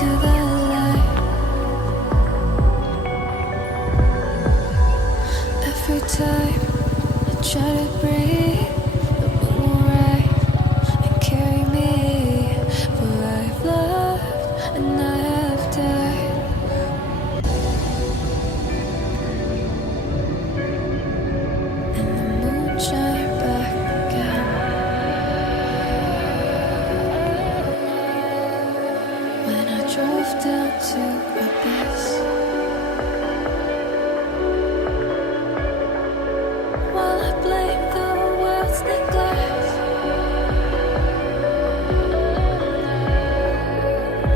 to the light. Every time I try to breathe, the moon will rise and carry me. For I've loved and I have died. And the moon shine back again. When I drove down to my base, while I blame the world's neglect,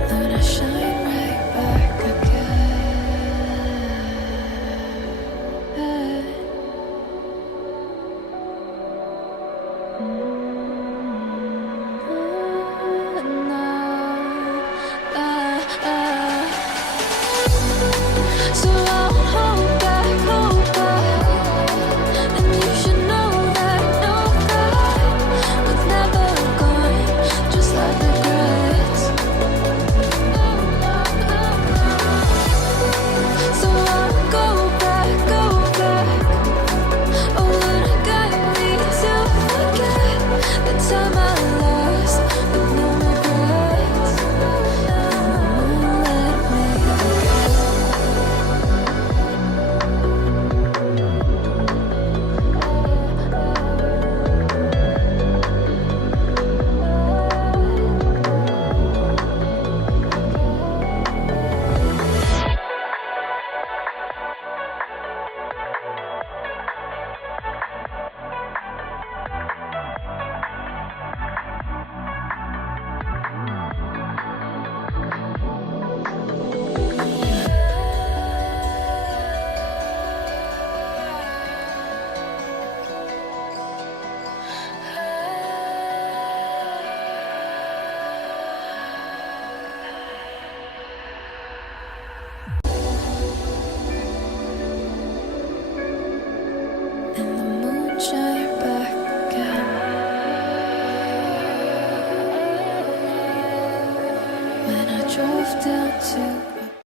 then I shine right back again. So I won't hold back, and you should know that no God was never gone, just like regrets. So I won't go back. Oh, would it guide me to forget the time I lost with no regrets? Won't let me forget. And the moon shine back again. When I drove down to